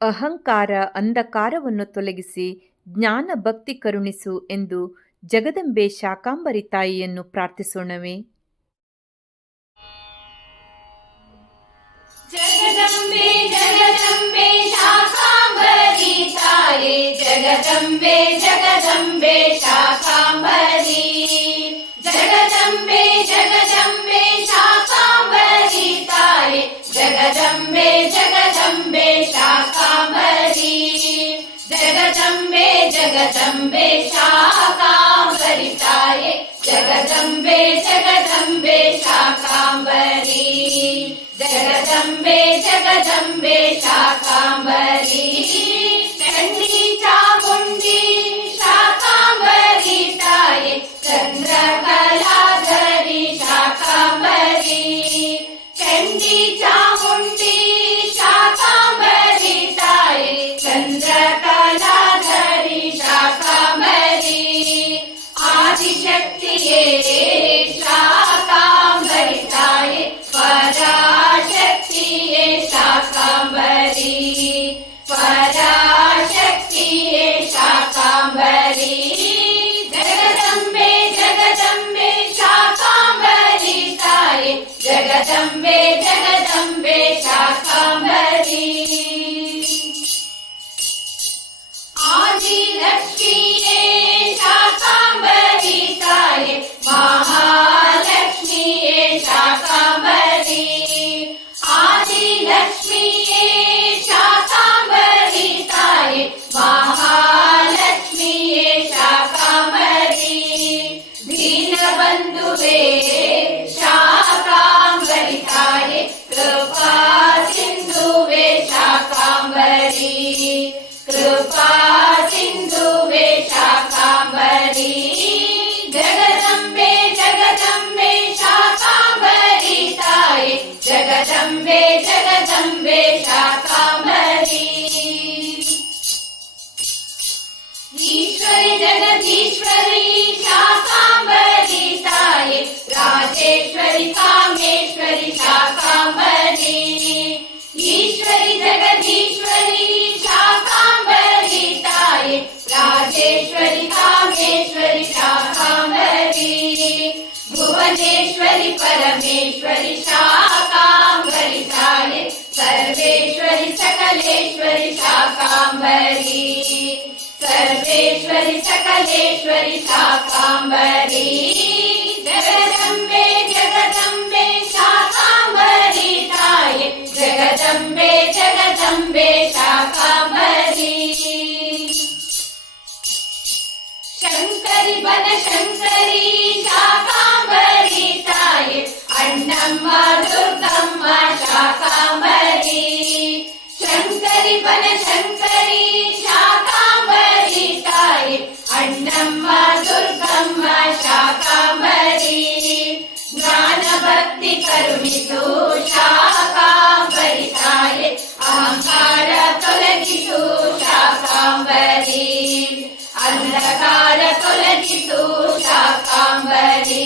ಅಹಂಕಾರ ಅಂಧಕಾರವನ್ನು ತೊಲಗಿಸಿ ಜ್ಞಾನ ಭಕ್ತಿ ಕರುಣಿಸು ಎಂದು ಜಗದಂಬೆ ಶಾಕಾಂಬರಿ ತಾಯಿಯನ್ನು ಪ್ರಾರ್ಥಿಸೋಣವೇ? ಜಗದಂಬೆ ಜಗದಂಬೆ ಶಾಕಾಂಬರಿ ತಾಯೇ, ಜಗದಂಬೆ ಜಗದಂಬೆ ಶಾಕಾಂಬರಿ, ಜಗದಂಬೆ ಜಗದಂಬೆ ಶಾಕಾಂಬರಿ ತಾಯೇ, ಜಗದಂಬೆ ಜಗದಂಬೆ ಶಾಕಾಂಬರಿ, ಜಗದಂಬೆ ಜಗದಂಬೆ ಶಾಕಾಂಬರಿ ತಾಯೇ, ಜಗದಂಬೆ ಜಗದಂಬೆ ಶಾಕಾಂಬರಿ, ಜಗದಂಬೆ ಜಗದಂಬೆ ಶಾಕಾಂಬರಿ, ಚಂಡಿ ಚಾಮುಂಡಿ ಶಾಕಾಂಬರಿ ತಾಯೇ, ಚಂದ್ರಕಲಾಧರಿ ಶಾಕಾಂಬರಿ, ಚಂಡಿ ಚಾಮುಂಡಿ ಶಾಕಾಂಬರಿ ತಾಯೇ, ಚಂದ್ರಕಲಾಧರಿ ಶಾಕಾಂಬರಿ, ಆದಿಶಕ್ತಿಯೇ ಶಾಕಾಂಬರಿ ತಾಯೇ, ಪರಾಶಕ್ತಿಯೇ ಶಾಕಾಂಬರಿ, ಪರಾಶಕ್ತಿಯೇ ಶಾಕಾಂಬರಿ, ಜಗದಂಬೆ ಜಗದಂಬೆ ಶಾಕಾಂಬರಿ ತಾಯೇ, ಜಗದಂಬೆ ಜಗದಂಬೆ ಶಾಕಾಂಬರಿ, ಆದಿಲಕ್ಷ್ಮಿಯೇ ಶಾಕಾಂಬರಿ ತಾಯೇ, ಮಹಾಲಕ್ಷ್ಮಿಯೇ ಶಾಕಾಂಬರಿ, ಆದಿಲಕ್ಷ್ಮಿಯೇ ಶಾಕಾಂಬರಿ ತಾಯೇ, ಮಹಾಲಕ್ಷ್ಮಿಯೇ ಶಾಕಾಂಬರಿ, ದೀನಬಂಧುವೇ ಶಾಕಾಂಬರಿ ತಾಯೇ, ಕೃಪಾ ಸಿಂಧುವೇ ಶಾಕಾಂಬರಿ, ಕೃಪಾ ಸಿಂಧುವೇ ಶಾಕಾಂಬರಿ, ಜಗದಂಬೆ ಜಗದಂಬೆ ಶಾಕಾಂಬರಿ ತಾಯೇ, ಜಗದಂಬೆ ಜಗದಂಬೆ ಶಾಕಾಂಬರಿ, ಈಶ್ವರಿ ಜಗದೀಶ್ವರಿ ಶಾಕಾಂಬರಿ ತಾಯೇ, ರಾಜೇಶ್ವರಿ ಕಾಮೇಶ್ವರಿ ಶಾಕಾಂಬರಿ, ಈಶ್ವರಿ ಜಗದೀಶ್ವರಿ ಶಾಕಾಂಬರಿ ತಾಯೇ, ರಾಜೇಶ್ವರಿ ಕಾಮೇಶ್ವರಿ ಶಾಕಾಂಬರಿ, ಭುವನೇಶ್ವರಿ ಪರಮೇಶ್ವರಿ ಶಾಕಾಂಬರಿ ತಾಯೇ, ಸರ್ವೇಶ್ವರಿ ಸಕಲೇಶ್ವರಿ ಶಾಕಾಂಬರಿ, ಸರ್ವೇಶ್ವರಿ ಸಕಲೇಶ್ವರಿ ಶಾಕಾಂಬರಿ, ಜಗದಂಬೆ ಜಗದಂಬೆ ಶಾಕಾಂಬರಿ ತಾಯೇ, ಜಗದಂಬೆ ಜಗದಂಬೆ ಶಾಕಾಂಬರಿ, ಶಂಕರಿ ಬನಶಂಕರಿ ಶಾಕಾಂಬರಿ ತಾಯೇ, ಅಣ್ಣಮ್ಮ ದುರ್ಗಮ್ಮ ಶಾಕಾಂಬರಿ, ಶಂಕರಿ ಬನಶಂಕರಿ ಶಾಕಾಂಬರಿ ತಾಯೇ, ಅಣ್ಣಮ್ಮ ದುರ್ಗಮ್ಮ ಶಾಕಾಂಬರಿ, ಜ್ಞಾನ ಭಕ್ತಿ ಕರುಣಿಸು ಶಾಕಾಂಬರಿ ತಾಯೇ, ಅಹಂಕಾರ ತೊಲಗಿಸು ಶಾಕಾಂಬರಿ, ಅಂಧಕಾರ ತೊಲಗಿಸು ಶಾಕಾಂಬರಿ,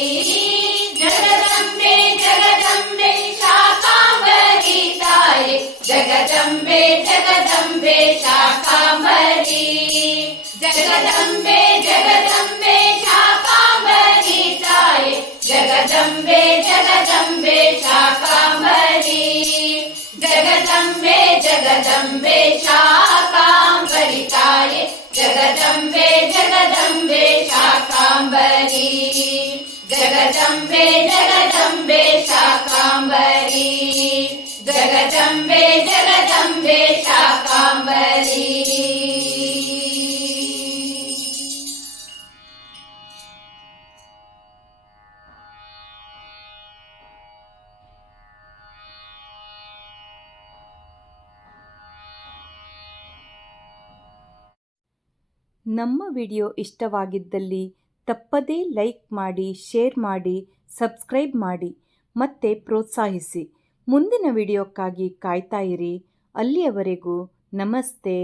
ಜಗದಂಬೆ ಜಗದಂಬೆ ಶಾಕಾಂಬರಿ ತಾಯೇ, ಜಗದಂಬೆ ಜಗದಂಬೆ ಶಾಕಾಂಬರಿ, ಜಗದಂಬೆ ಜಗದಂಬೆ ಶಾಕಾಂಬರಿ ತಾಯೇ, ಜಗದಂಬೆ ಜಗದಂಬೆ ಶಾಕಾಂಬರಿ, ಜಗದಂಬೆ ಜಗದಂಬೆ ಶಾಕಾಂಬರಿ ತಾಯೇ, ಜಗದಂಬೆ ಜಗದಂಬೆ ಶಾಕಾಂಬರಿ, ಜಗದಂಬೆ ಜಗದಂಬೆ ಶಾಕಾಂಬರಿ, ಜಗದಂಬೆ ಜಗದಂಬೆ ಶಾಕಾಂಬರಿ. ನಮ್ಮ ವಿಡಿಯೋ ಇಷ್ಟವಾಗಿದ್ದಲ್ಲಿ ತಪ್ಪದೇ ಲೈಕ್ ಮಾಡಿ, ಶೇರ್ ಮಾಡಿ, ಸಬ್ಸ್ಕ್ರೈಬ್ ಮಾಡಿ ಮತ್ತು ಪ್ರೋತ್ಸಾಹಿಸಿ. ಮುಂದಿನ ವಿಡಿಯೋಕ್ಕಾಗಿ ಕಾಯ್ತಾ ಇರಿ. ಅಲ್ಲಿಯವರೆಗೂ ನಮಸ್ತೆ.